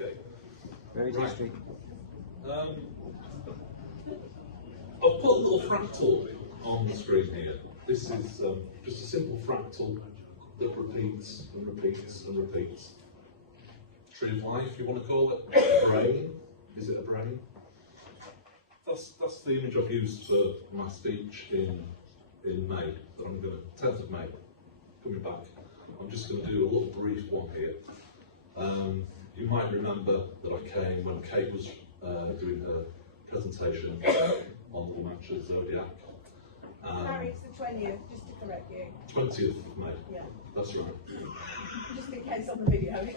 Okay. Very tasty. I've put a little fractal on the screen here. This is just a simple fractal that repeats and repeats and repeats. Tree of life, you want to call it? A brain? Is it a brain? That's the image I've used for my speech in May. That I'm going to 10th of May, coming back. I'm just going to do a little brief one here. You might remember that I came when Kate was doing her presentation on the Lamantia Zodiac. Harry, it's the 20th, just to correct you. 20th of May. Yeah. That's right. Just in case on the video.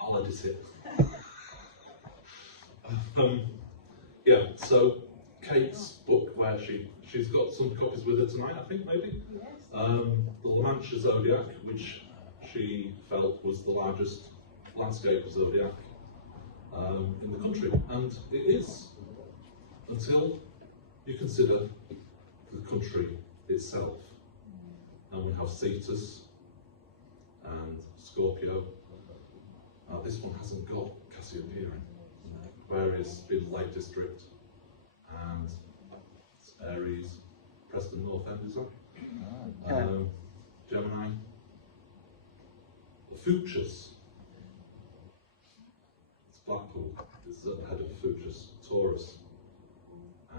I'll edit it. Yeah, so Kate's book, where she's got some copies with her tonight, I think, maybe? Yes. The Lamantia Zodiac, which she felt was the largest landscape zodiac in the country. And it is, until you consider the country itself. And we have Cetus and Scorpio. This one hasn't got Cassiopeia in. Aquarius being the Lake District, and Aries, Preston North End, is that? Gemini. Fuchsius. It's Blackpool. It's at the head of Fuchsius. Taurus.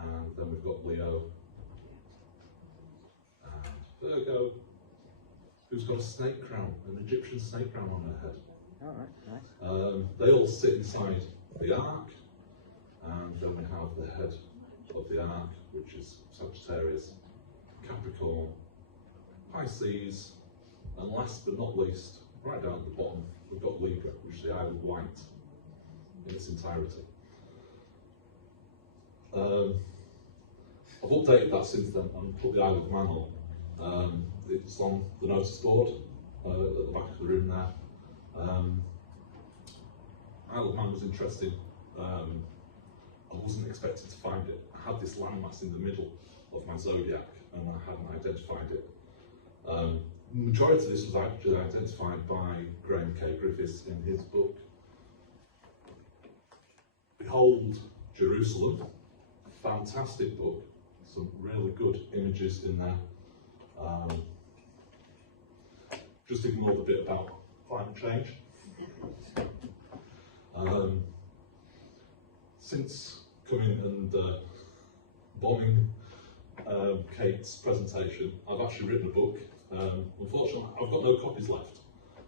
And then we've got Leo. And Virgo, who's got a snake crown, an Egyptian snake crown on her head. All right, nice. They all sit inside the ark, and then we have the head of the ark, which is Sagittarius, Capricorn, Pisces, and last but not least, right down at the bottom, we've got Libra, which is the Isle of Wight in its entirety. I've updated that since then and put the Isle of Man on. It's on the notice board at the back of the room now. Isle of Man was interesting. I wasn't expecting to find it. I had this landmass in the middle of my zodiac and I hadn't identified it. The majority of this was actually identified by Graham K. Griffiths in his book, Behold Jerusalem. Fantastic book, some really good images in there. Just ignore the bit about climate change. Since coming and bombing Kate's presentation, I've actually written a book. Unfortunately, I've got no copies left,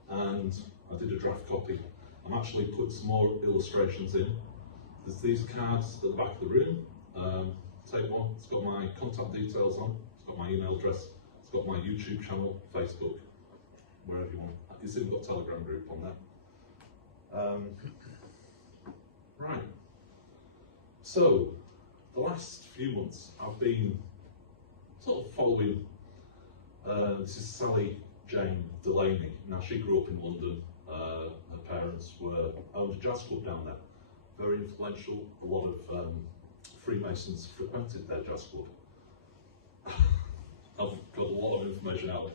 and I did a draft copy. I'm actually put some more illustrations in. There's these cards at the back of the room. Take one. It's got my contact details on. It's got my email address. It's got my YouTube channel, Facebook, wherever you want. It's even got a Telegram group on there. Right. So, the last few months I've been sort of following. This is Sally Jane Delaney. Now, she grew up in London. Her parents owned a jazz club down there. Very influential. A lot of Freemasons frequented their jazz club. I've got a lot of information out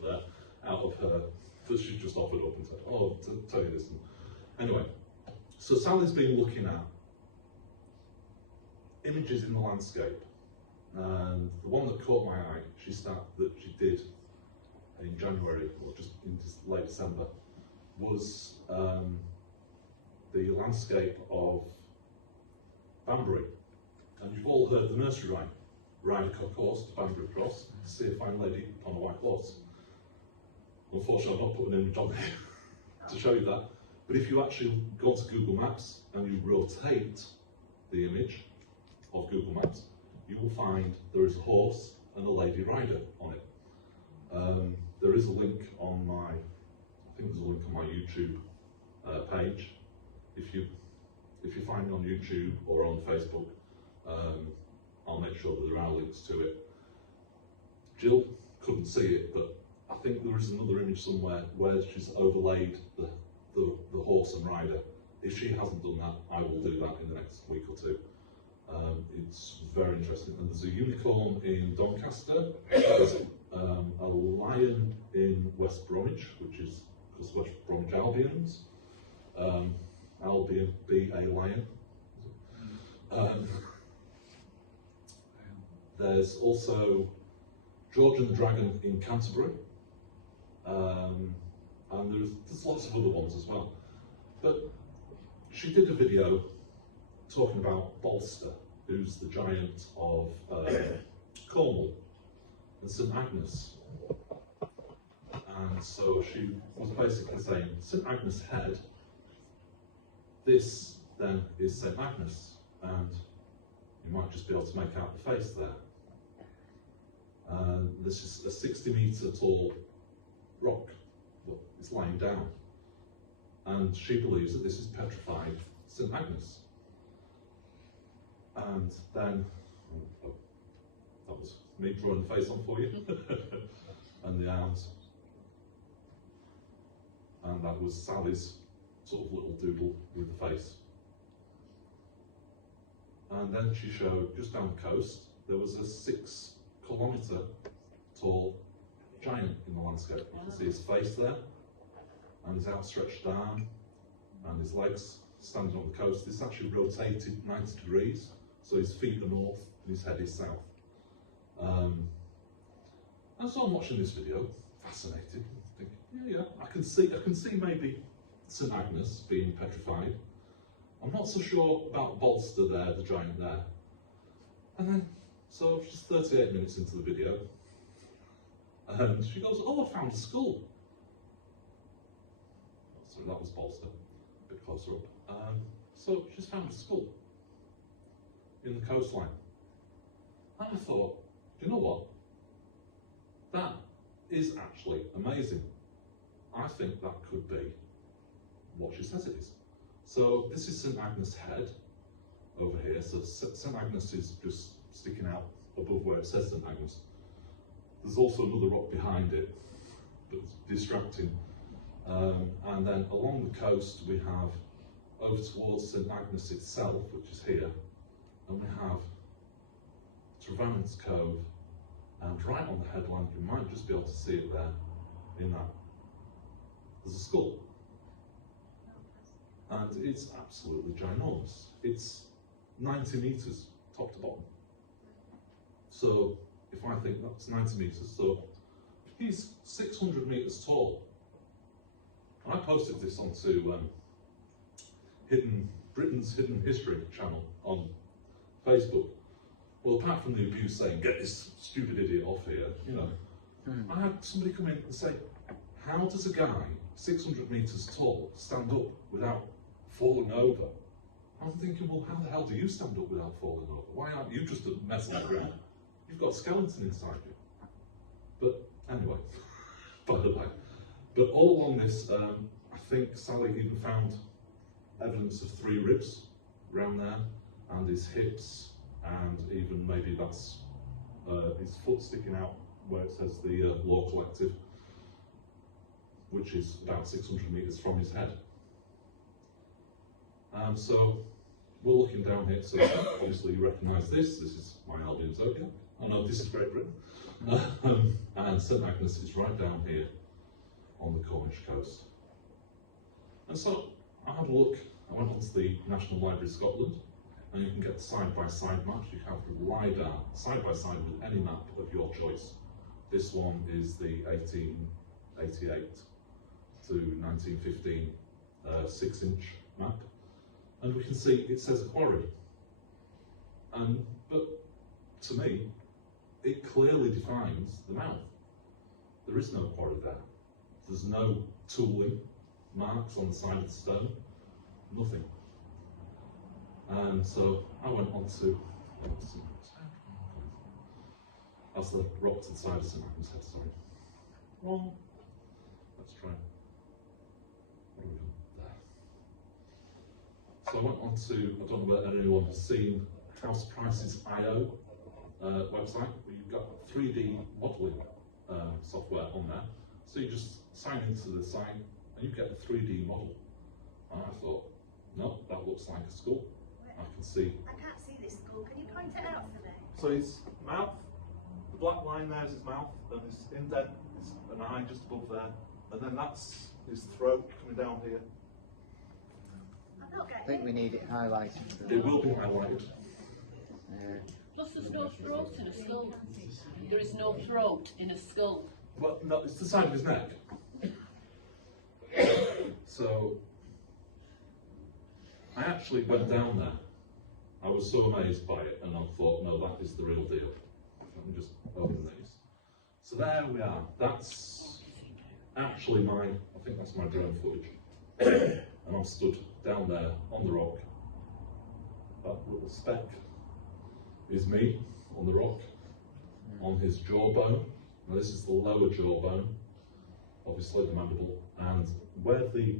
of her, that she just offered up and said, oh, to tell you this. Anyway, so Sally's been looking at images in the landscape, and the one that caught my eye, that she did in January, or just in late December, was the landscape of Banbury. And you've all heard the nursery rhyme, ride a cock horse to Banbury Cross, see a fine lady upon a white horse. Unfortunately, I've not put an image on here to show you that. But if you actually go to Google Maps and you rotate the image of Google Maps, you will find there is a horse and a lady rider on it. There is a link on my, I think there's a link on my YouTube page. If you find me on YouTube or on Facebook, I'll make sure that there are links to it. Jill couldn't see it, but I think there is another image somewhere where she's overlaid the horse and rider. If she hasn't done that, I will do that in the next week or two. It's very interesting. And there's a unicorn in Doncaster, there's a lion in West Bromwich, which is because West Bromwich Albions. I'll be a lion. There's also George and the Dragon in Canterbury, and there's lots of other ones as well. But she did a video talking about Bolster, who's the giant of Cornwall, and St Agnes. And so she was basically saying, St Agnes Head, this then is St Agnes, and you might just be able to make out the face there. This is a 60-metre tall rock that is lying down, and she believes that this is Petrified St Agnes. And then, oh, that was me drawing the face on for you, and the arms. And that was Sally's sort of little doodle with the face. And then she showed, just down the coast, there was a 6-kilometre tall giant in the landscape. You can see his face there, and his outstretched arm, and his legs standing on the coast. This actually rotated 90 degrees, so his feet are north and his head is south. And so I'm watching this video, fascinated, thinking, yeah, I can see maybe St Agnes being petrified. I'm not so sure about Bolster there, the giant there. And then, so she's 38 minutes into the video, and she goes, oh, I found a skull. So that was Bolster, a bit closer up. So she's found a skull in the coastline. And I thought, you know what? That is actually amazing. I think that could be what she says it is. So this is St Agnes Head over here. So St Agnes is just sticking out above where it says St Agnes. There's also another rock behind it that's distracting. And then along the coast we have over towards St Agnes itself, which is here, and we have Trevaunance Cove, and right on the headland, you might just be able to see it there, in that, there's a skull. And it's absolutely ginormous. It's 90 metres top to bottom. So if I think that's 90 metres, so he's 600 metres tall. And I posted this onto Britain's Hidden History channel on Facebook. Well, apart from the abuse saying, get this stupid idiot off here, you know, I had somebody come in and say, how does a guy 600 metres tall stand up without falling over? I'm thinking, well, how the hell do you stand up without falling over? Why aren't you just a mess on the ground? You've got a skeleton inside you. But anyway, by the way. But all along this, I think Sally even found evidence of 3 ribs around there, and his hips, and even maybe that's his foot sticking out where it says the Law Collective, which is about 600 metres from his head. So we're looking down here, so obviously you recognise this is my Albion Zodiac. Oh no, this is Great Britain. And St Agnes is right down here on the Cornish coast. And so I had a look, I went onto the National Library of Scotland, and you can get side-by-side maps. You have the LiDar side-by-side with any map of your choice. This one is the 1888 to 1915 6-inch map, and we can see it says a quarry. But to me, it clearly defines the mouth. There is no quarry there. There's no tooling marks on the side of the stone, nothing. And so I went on to, that's the rock to the side of St Agnes Head, sorry. Well, let's try. What have we got there? So I went on to, I don't know whether anyone has seen House Prices IO website, where you've got 3D modelling software on there. So you just sign into the site and you get a 3D model. And I thought, no, that looks like a skull. I can see. I can't see this skull. Can you point it out for me? So his mouth, the black line there is his mouth, and his indent is an eye just above there, and then that's his throat coming down here, I think we need it highlighted. It will be highlighted. Plus there's no throat in a skull. There is no throat in a skull. Well, no, it's the side of his neck. So, I actually went down there. I was so amazed by it, and I thought, no, that is the real deal. Let me just open these. So there we are. That's actually I think that's my drone footage. And I'm stood down there on the rock. That little speck is me on the rock, on his jawbone. Now this is the lower jawbone, obviously the mandible, and where the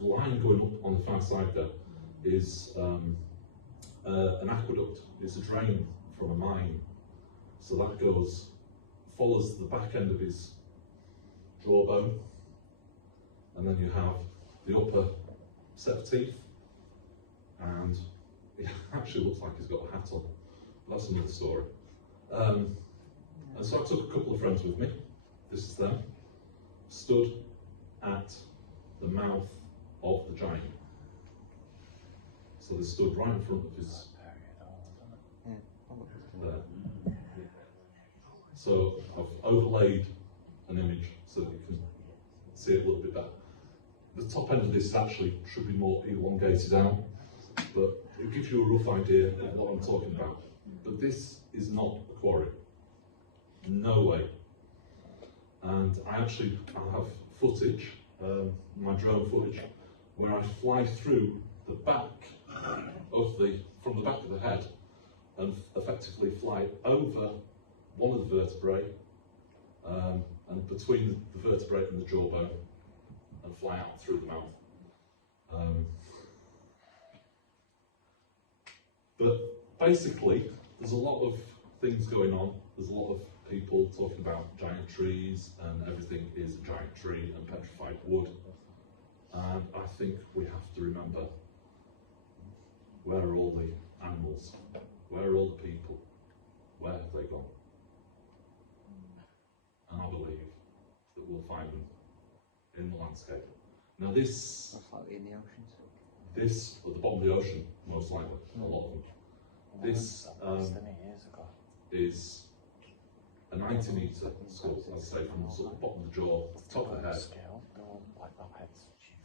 line going up on the far side there is an aqueduct. It's a drain from a mine. So that follows the back end of his jawbone, and then you have the upper set of teeth, and it actually looks like he's got a hat on. But that's another story. And so I took a couple of friends with me. This is them, stood at the mouth of the giant. So they stood right in front of his. There. So I've overlaid an image so that you can see it a little bit better. The top end of this actually should be more elongated out, but it gives you a rough idea of what I'm talking about. But this is not a quarry. No way. And I have footage, my drone footage, where I fly through the back from the back of the head and effectively fly over one of the vertebrae and between the vertebrae and the jawbone and fly out through the mouth. But basically, there's a lot of things going on. There's a lot of people talking about giant trees, and everything is a giant tree and petrified wood. And I think we have to remember, where are all the animals? Where are all the people? Where have they gone? And I believe that we'll find them in the landscape. Now this... Most likely in the oceans. This, at the bottom of the ocean, most likely, a lot of them. This is a 90 metre skull, I'd say, from the sort of bottom of the jaw to the top of the head.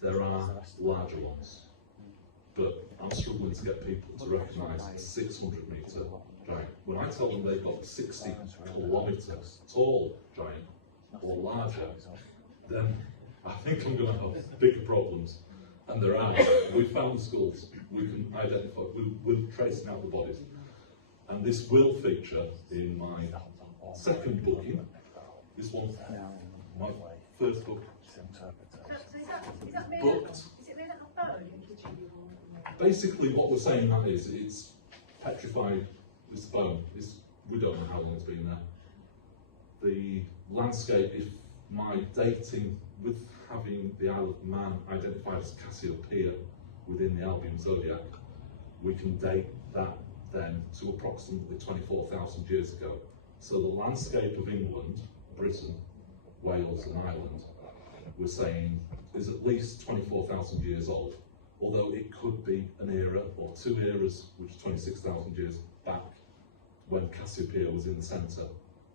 There are larger ones, but I'm struggling to get people to recognise a 600 metre giant. When I tell them they've got 60 kilometres tall giant, or larger, then I think I'm going to have bigger problems. And there are. We've found the skulls. We can identify. We're tracing out the bodies. And this will feature in my second booking. This one, my first book. Booked. Is it made out of bone? Basically, what we're saying that is, it's petrified. This bone. We don't know how long it's been there. The landscape, if my dating with having the Isle of Man identified as Cassiopeia within the Albion zodiac, we can date that then to approximately 24,000 years ago. So the landscape of England, Britain, Wales and Ireland, we're saying is at least 24,000 years old, although it could be an era or two eras, which is 26,000 years back, when Cassiopeia was in the centre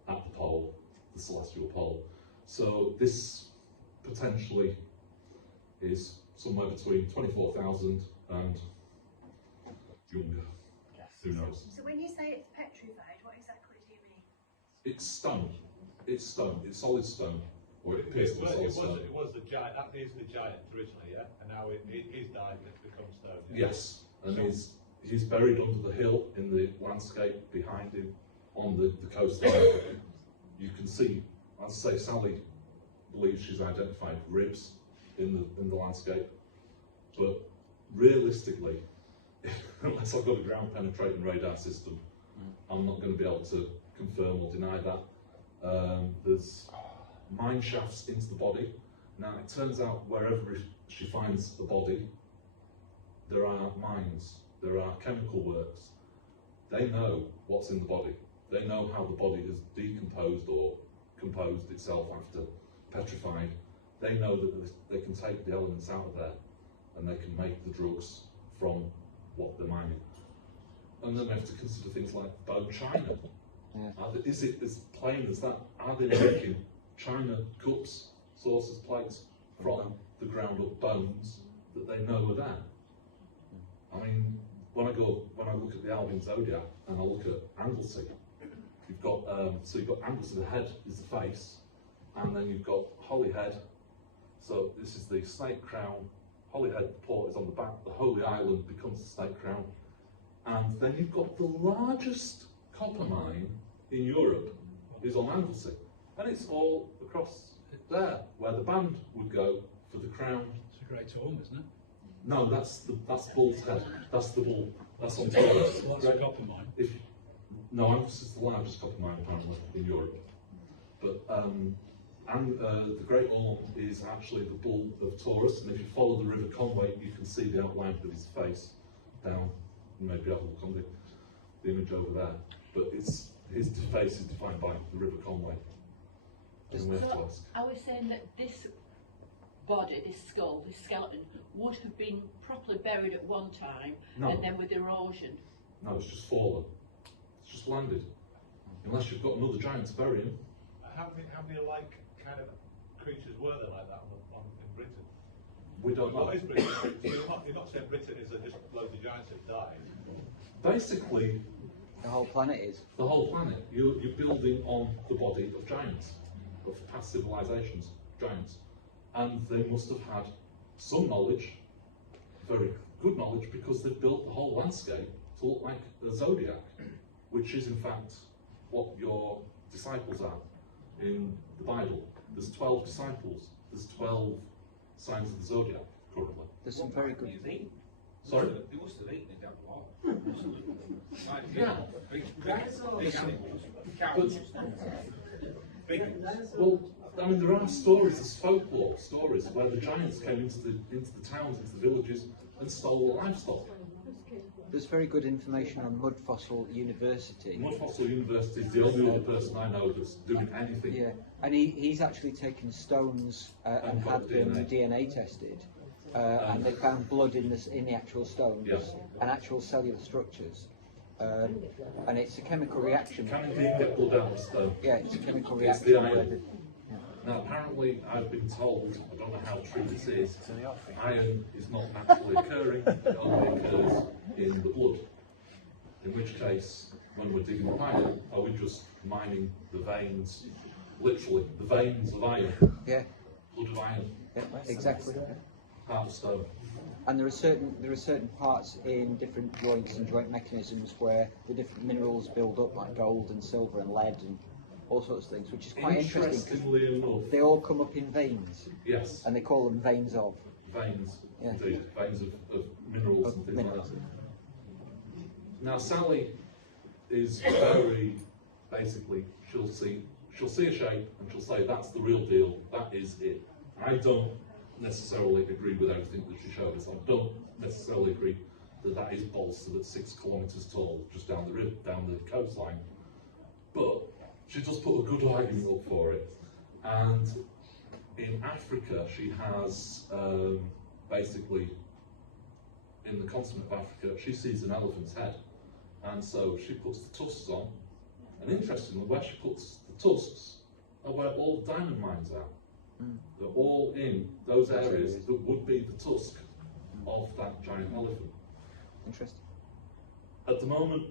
at the pole, the celestial pole. So this potentially is somewhere between 24,000 and younger. Yes. Who knows? So when you say it's petrified, what exactly do you mean? It's stone. It's stone. It's solid stone. Or it appears to be solid stone. It was the giant. That is the giant originally, yeah. And now he's died and it's become stone. Yeah? Yes, and he's buried under the hill in the landscape behind him on the coastline. You can see, I'd say Sally believes she's identified ribs in the landscape, but realistically, unless I've got a ground penetrating radar system, I'm not going to be able to confirm or deny that. There's mine shafts into the body. Now it turns out wherever she finds the body, there are mines, there are chemical works. They know what's in the body. They know how the body has decomposed or composed itself after petrified. They know that they can take the elements out of there and they can make the drugs from what they're mining. And then we have to consider things like bone china. Yeah. Is it as plain as that? Are they making china cups, saucers, plates from the ground up bones that they know are there? I mean, when I look at the Albion Zodiac and I look at Anglesey, you've got you've got Anglesey, the head is the face, and then you've got Holyhead. So this is the snake crown. Holyhead, the port is on the back. The Holy Island becomes the snake crown, and then you've got the largest copper mine in Europe is on Anglesey, and it's all across there where the band would go for the crown. It's a great home, isn't it? No, that's Bull's Head. That's the Bull. That's on Taurus. Well, that's a copper mine. No, Angus is the largest copper mine apparently in Europe. But the Great Orme is actually the Bull of Taurus, and if you follow the River Conway, you can see the outline of his face down. Maybe have a look on the image over there. But his face is defined by the River Conway. So I was saying that this body, this skull, this skeleton, would have been properly buried at one time, and then with erosion. No, it's just fallen. It's just landed. Unless you've got another giant to bury him. How many like kind of creatures were there like that in Britain? We don't know. What is Britain? So you're not saying Britain is just loads of giants that died? Basically, The whole planet is. the whole planet, you're building on the body of giants, of past civilizations, giants. And they must have had some knowledge, very good knowledge, because they've built the whole landscape to look like a zodiac, which is in fact what your disciples are in the Bible. There's 12 disciples, there's 12 signs of the zodiac currently. There's some very good. Sorry? They must have eaten it down the line. Yeah. Big animals. Cows. Big ones. Well, I mean, there are stories, there's folklore stories where the giants came into the towns, into the villages, and stole the livestock. There's very good information on Mud Fossil University. Mud Fossil University is the only other person I know that's doing anything. Yeah, and he's actually taken stones and had them DNA tested, and they found blood in the actual stones and actual cellular structures. And it's a chemical reaction. Can indeed get blood out of the stone. Yeah, it's a chemical It's reaction. the iron. Now, apparently, I've been told, I don't know how true this is, iron is not naturally occurring, it only occurs in the blood. In which case, when we're digging up iron, are we just mining the veins, literally, the veins of iron? Yeah, Blood of iron, yeah, exactly. heart of stone. And there are certain parts in different joints and joint mechanisms where the different minerals build up, like gold and silver and lead and all sorts of things, which is quite interesting. Interestingly enough, They all come up in veins, yes, and they call them veins of. veins, Yeah. indeed, veins of minerals and things minerals. like that. Now, Sally is very, basically, she'll see a shape and she'll say, that's the real deal, that is it. I don't necessarily agree with everything that she showed us. I don't necessarily agree that that is balsa that's 6 kilometres tall, just down the river, down the coastline. But she does put a good argument up for it. And in Africa, she has basically, in the continent of Africa, she sees an elephant's head. And so she puts the tusks on. And interestingly, where she puts the tusks are where all the diamond mines are. They're all in those areas that would be the tusk of that giant elephant. Interesting. At the moment,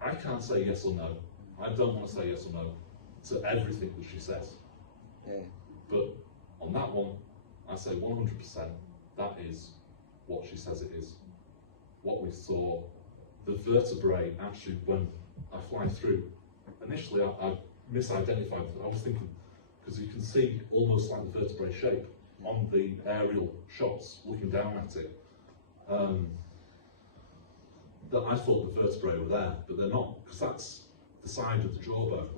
I can't say yes or no. I don't want to say yes or no to everything that she says. Yeah. But on that one, I say 100% that is what she says it is. What we saw, the vertebrae, actually, when I fly through, initially I misidentified it. I was thinking, because you can see almost like the vertebrae shape on the aerial shots looking down at it. That I thought the vertebrae were there, but they're not, because that's the side of the jawbone.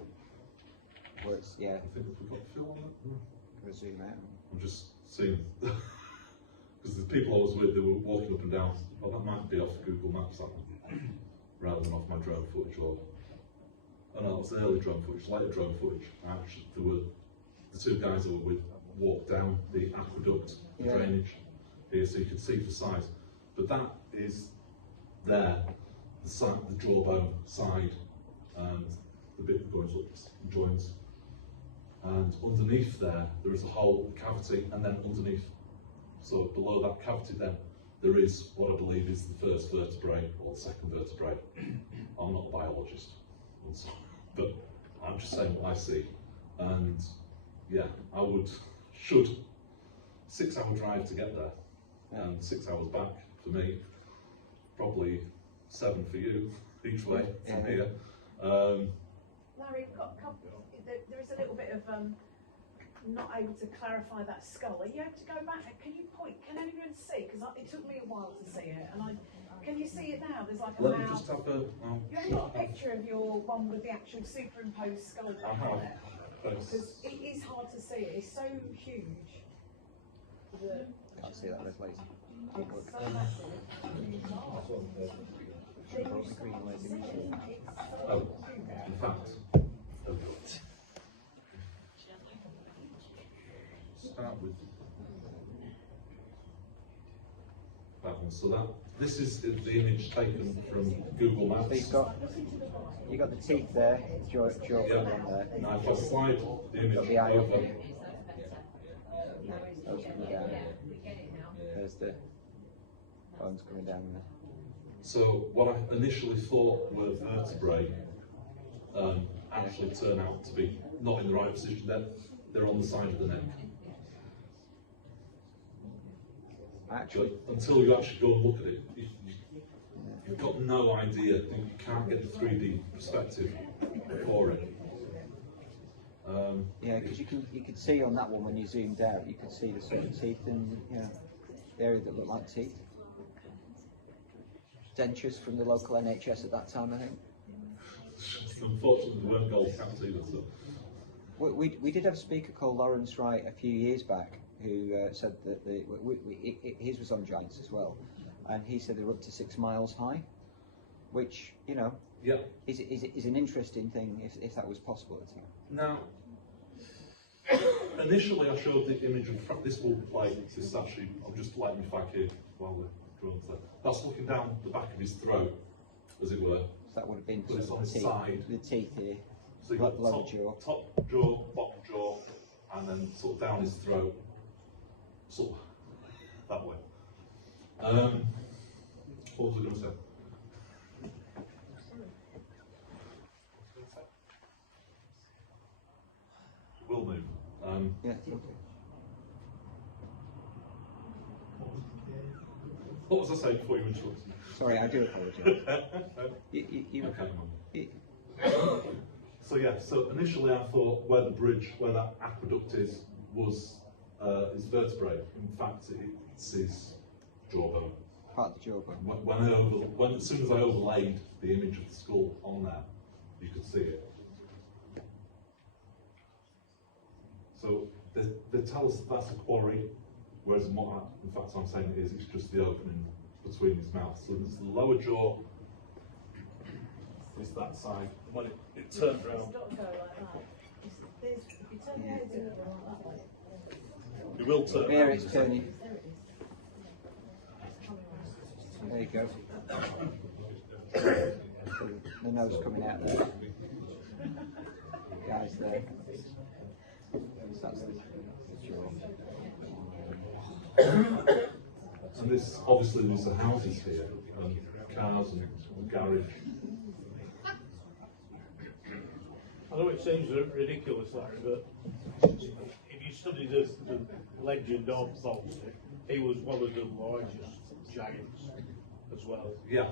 Works, yeah. I think we've got Phil on it. Go zoom out. I'm just seeing, because the people I was with, they were walking up and down. Oh, that might be off Google Maps, that one, rather than off my drone footage. Or, oh no, it was early drone footage, later drone footage. Actually, there were the two guys I were with walked down the aqueduct, the Yeah. drainage, here, so you can see the size. But that is there, the side, the jawbone side, and the bit that goes up and joins. And underneath there is a whole cavity, and then underneath, so below that cavity then, there is what I believe is the first vertebrae or the second vertebrae. I'm not a biologist, but I'm just saying what I see. And yeah, should 6 hour drive to get there, and 6 hours back for me, probably 7 for you each way from here. Larry, we've got a couple. There is a little bit of not able to clarify that skull. Are you able to go back? Can you point? Can anyone see? Because it took me a while to see it, and can you see it now? There's like a Let mouth. me just have a. You haven't got a picture of your one with the actual superimposed skull back there. Because it is hard to see. It's so huge. Can't see that red place. It's so massive. Oh, in fact, start with that one. So this is the image taken from Google Maps. So you got the teeth there, jaw Yeah. on there. Now if I slide the image The eye over, those coming down. There's the bones coming down there. so what I initially thought were vertebrae actually turn out to be not in the right position. They're on the side of the neck. Actually, But until you actually go and look at it, you've got no idea. You can't get the 3D perspective for it. yeah, because you could see on that one when you zoomed out, you could see the sort of teeth in the area that looked like teeth. Dentures from the local NHS at that time, I think. Unfortunately, there weren't gold caps either. So. We did have a speaker called Lawrence Wright a few years back who said that his was on giants as well, and he said they were up to 6 miles high, which Yeah. is an interesting thing if that was possible at the time. Now, initially I showed the image of this will play. This is actually, I'm just lighting my back here while we're drawing there. That's looking down the back of his throat, as it were. So that would have been But it's on the teeth, side. the teeth here, So you've got lower top jaw, bottom jaw, and then sort of down his throat, sort of that way. What was I going to say? We'll move. Yeah. What was I saying before you interrupted me? Sorry, I do apologise. Okay. So yeah, so initially I thought where that aqueduct is, was his vertebrae. In fact, it's his jawbone. Part of the jawbone. As soon as I overlaid the image of the skull on there, you could see it. So they tell us that's a quarry, whereas in fact I'm saying it is, it's just the opening between his mouth. So there's the lower jaw, is that side, and when it turns around, it will turn Here around. it's turning. There you go. The nose coming out there. The eyes there. That's the jaw. And this, obviously there's the houses here, and cars and garage. I know it seems ridiculous, Larry, but if you study the legend of Bolton, he was one of the largest giants as well. Yeah.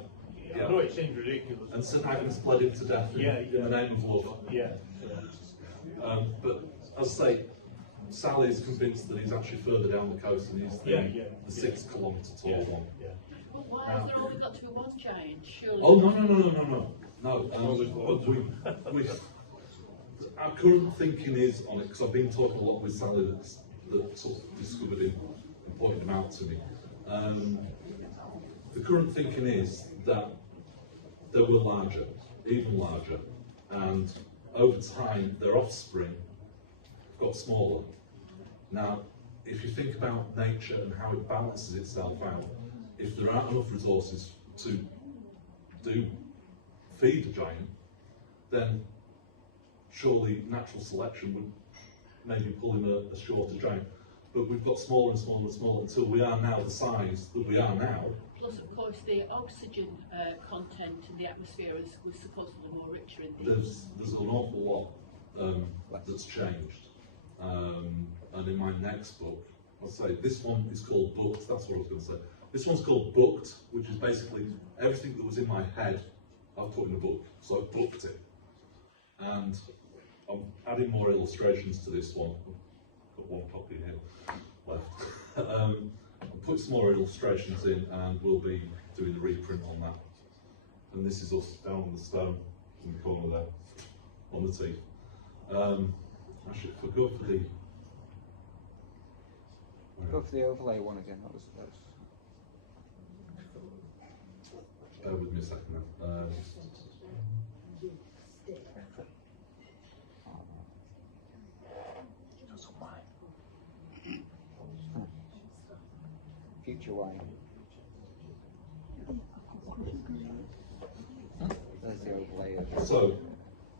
I know it seems ridiculous. And St Agnes bled him to death in the name of love. Yeah. But as I say, Sally is convinced that he's actually further down the coast and he's the 6 kilometre tall one. Yeah. Well, why has there only got to be one giant? Surely. Oh no. Our current thinking is on it, because I've been talking a lot with Sally that sort of discovered him and pointed him out to me. The current thinking is that they were larger, even larger, and over time their offspring got smaller. Now, if you think about nature and how it balances itself out, if there aren't enough resources to feed a giant, then surely natural selection would maybe pull in a shorter giant. But we've got smaller and smaller and smaller until we are now the size that we are now. Plus, of course, the oxygen content in the atmosphere was supposedly more richer in these. There's an awful lot that's changed. And in my next book, I'll say this one is called Booked. That's what I was going to say. This one's called Booked, which is basically everything that was in my head I've put in a book. So I've booked it. And I'm adding more illustrations to this one. I've got one copy here left. I'll put some more illustrations in and we'll be doing a reprint on that. And this is us down on the stone in the corner there, on the teeth. Actually, if we go for the... Go for the overlay one again. That was bear with me a second now. future wine. There's the overlay. So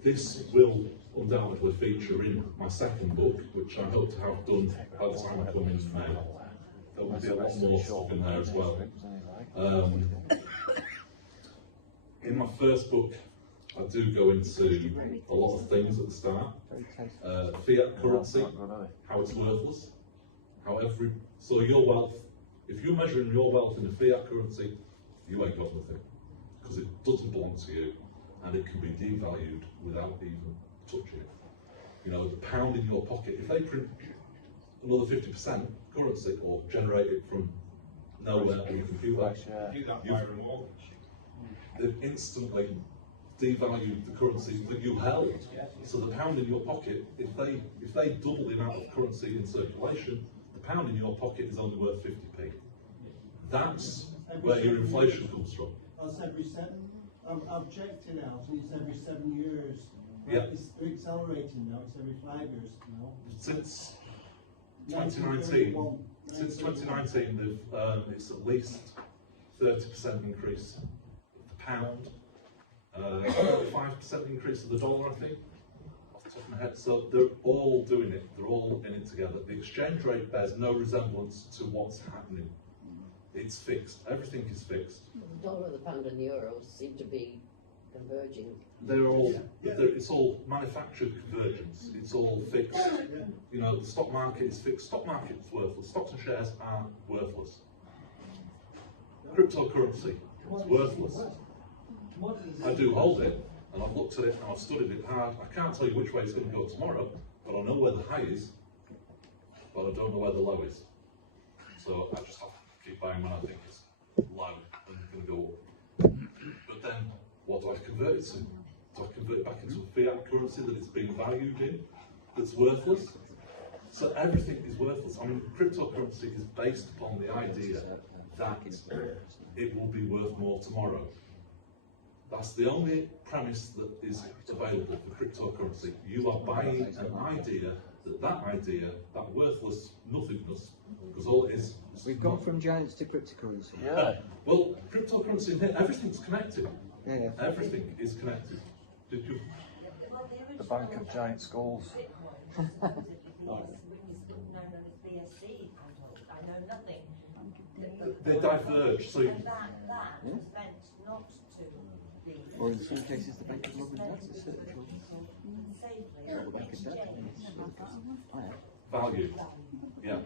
this will undoubtedly feature in my second book, which I hope to have done by the time I come in May. There will be a lot more stuff in there as well. In my first book, I do go into a lot of things at the start. Fiat currency, how it's worthless, so your wealth, if you're measuring your wealth in a fiat currency, you ain't got nothing, because it doesn't belong to you, and it can be devalued without even touching it. You know, the pound in your pocket, if they print another 50% currency or generate it from nowhere on your computer, they've instantly devalued the currency that you held. So the pound in your pocket, if they double the amount of currency in circulation, the pound in your pocket is only worth 50p. That's where your inflation comes from. That's every 7. I've checked it out, and it's every 7 years. Yeah. It's accelerating now. It's every 5 years now. Since 2019, it's at least 30% increase of the pound, 5% increase of the dollar, I think, off the top of my head. So they're all doing it. They're all in it together. The exchange rate bears no resemblance to what's happening. It's fixed. Everything is fixed. The dollar, the pound, and the euro seem to be converging. They're all. It's all manufactured convergence. It's all fixed. You know, the stock market is fixed. Stock market is worthless. Stocks and shares are worthless. Cryptocurrency is worthless. I do hold it, and I've looked at it and I've studied it hard. I can't tell you which way it's going to go tomorrow, but I know where the high is, but I don't know where the low is. So I just have to keep buying when I think it's low and it's going to go up. But then, what do I convert it to? Do I convert it back into a fiat currency that it's being valued in, that's worthless? So everything is worthless. I mean, cryptocurrency is based upon the idea that it will be worth more tomorrow. That's the only premise that is available for cryptocurrency. You are buying an idea, that worthless nothingness, because all it is... We've gone from giants to cryptocurrency. Yeah. Well, cryptocurrency in here, everything's connected. Yeah. Everything is connected. Did you... The Bank of Giant Skulls. They diverge, so... Or in some cases, the Bank of Love and Death is certainly the Bank of Death. Value, yeah.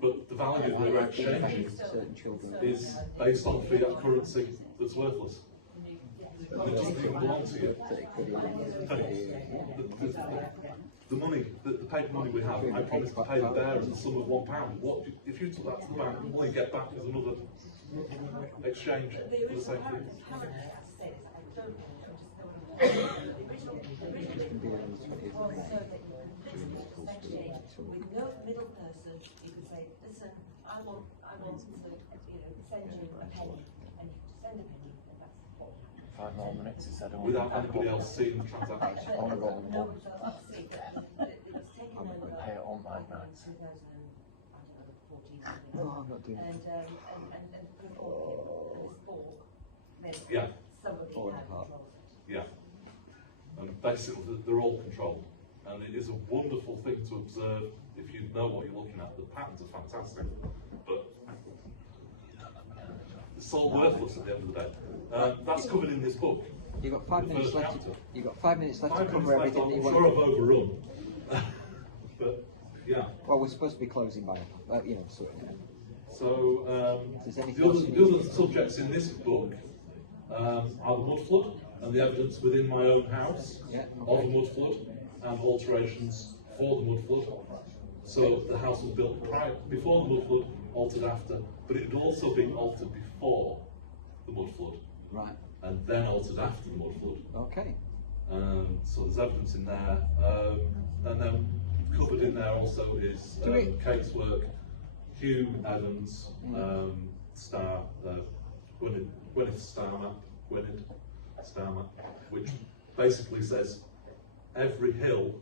But the value they're exchanging is based on fiat currency that's worthless. And it doesn't even belong to you. The money, the paper money we have, I promise to pay the bearer the sum of £1. What if you took that to the bank, all you get back is another exchange for the same thing? With no middle person, you can say, listen, I want to, send you a penny, and you send a penny, and that's what happens. 5 more minutes, he said. Without anybody else seeing the transaction. I want to go on the No, book. it was taken over Pay it on my nights. 2000, I don't know, No, I'm not doing and put it all in this fork, then Yeah. somebody Falling can apart. control it. Yeah. And basically, they're all controlled. And it is a wonderful thing to observe if you know what you're looking at. The patterns are fantastic. But it's all worthless at the end of the day. That's covered in this book. You've got 5 The minutes first left. chapter. You've got 5 minutes left 5 to minutes cover left. everything that you I'm want. sure I've overrun. But yeah. Well, we're supposed to be closing by, sort of. So Is there anything the else other, you the need? other subjects in this book are the mud flood and the evidence within my own house of the mud flood and alterations for the mud flood. So the house was built before the mud flood, altered after, but it had also been altered before the mud flood. Right. And then altered after the mud flood. Okay. So there's evidence in there. And then covered in there also is Kate's work, Hugh Evans, Gwynedd star map, which basically says every hill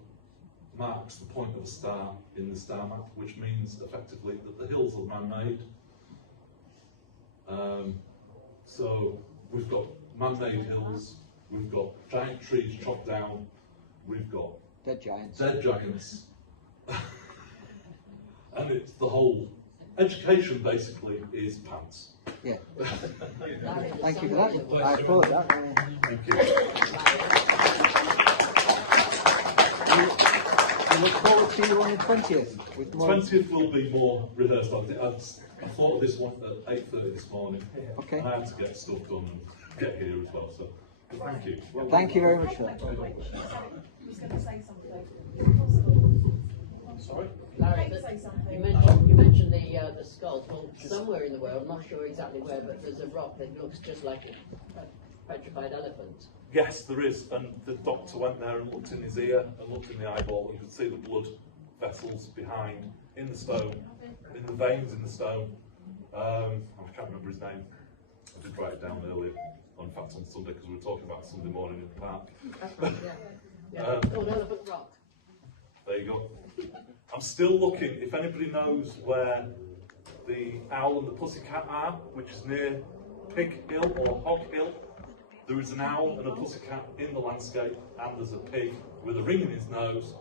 marks the point of a star in the star map, which means effectively that the hills are man-made. So we've got man-made hills, we've got giant trees chopped down, we've got dead giants. And it's the whole education basically is pants. Yeah. Thank you for that. I thought that. Thank you. We look forward to you on the 20th. With more 20th will be more rehearsed. I thought of this one at 8:30 this morning. Okay. And I had to get stuff done and get here as well. So thank you. Thank you very much for that. She was going to say something. Sorry? Larry, say something. You mentioned the skulls. Well, somewhere in the world, I'm not sure exactly where, but there's a rock that looks just like a petrified elephant. Yes, there is. And the doctor went there and looked in his ear and looked in the eyeball and could see the blood vessels behind in the stone, in the veins in the stone. I can't remember his name. I did write it down earlier. In fact, on Sunday, because we were talking about Sunday morning in the park. Called Elephant Rock. There you go. I'm still looking. If anybody knows where the owl and the pussycat are, which is near Pig Hill or Hog Hill, there is an owl and a pussycat in the landscape, and there's a pig with a ring in his nose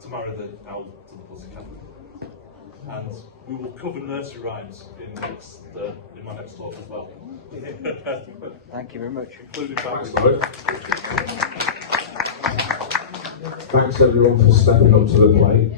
to marry the owl to the pussycat. And we will cover nursery rhymes in my next talk as well. Thank you very much. Including Thanks everyone for stepping up to the plate.